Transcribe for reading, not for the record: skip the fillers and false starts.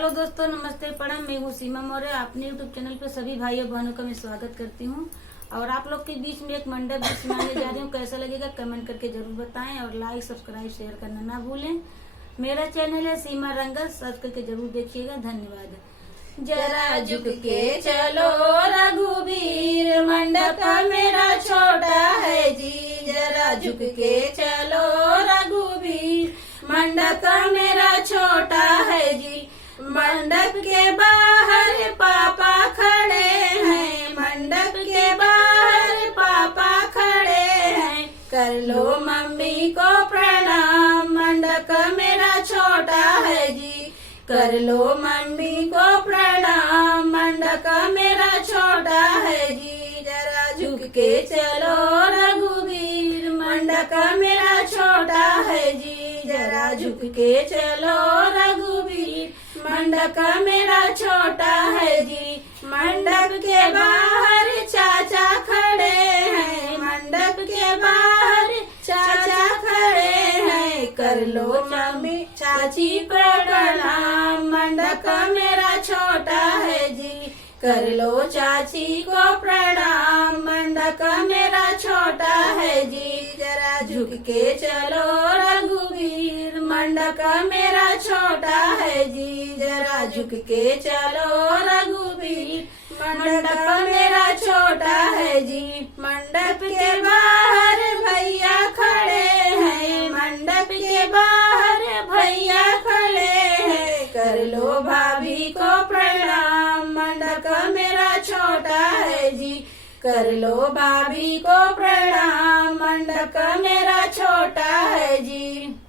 Hello दोस्तों, नमस्ते, प्रणाम। मैं हूँ सीमा मौर्य। अपने यूट्यूब चैनल पे सभी भाइयों बहनों का मैं स्वागत करती हूँ। और आप लोग के बीच में एक मंडप भी सुनाने जा रही हूँ। कैसा लगेगा कमेंट करके जरूर बताएं और लाइक सब्सक्राइब शेयर करना ना भूलें। मेरा चैनल है सीमा रंगल, सर्च करके जरूर देखिएगा। धन्यवाद। जरा झुक के चलो रघुवीर, मंडप मेरा छोटा है जी। जरा झुक के चलो रघुवीर, मंडप मेरा छोटा है जी। मंडप के बाहर पापा खड़े हैं, मंडप के बाहर पापा खड़े हैं। कर लो मम्मी को प्रणाम, मंडप मेरा छोटा है जी। कर लो मम्मी को प्रणाम, मंडप मेरा छोटा है जी। जरा झुक के चलो रघुवीर, मंडप मेरा छोटा है जी। जरा झुक के चलो रघुवीर, मंडप मेरा छोटा है जी। मंडप के बाहर चाचा खड़े हैं, मंडप के बाहर चाचा खड़े हैं। कर लो मम्मी चाची प्रणाम, मंडप मेरा छोटा है जी। कर लो चाची को प्रणाम, मंडप मेरा छोटा है जी। जरा झुक के चलो रघुवीर, मंडप मेरा छोटा है जी। जरा झुक के चलो रघुवीर, मंडप मेरा छोटा है जी। मंडप के बाहर भैया खड़े हैं, मंडप के बाहर भैया खड़े हैं। कर लो भाभी को प्रणाम, मंडप मेरा छोटा है जी। कर लो भाभी को प्रणाम, मंडप मेरा छोटा है जी।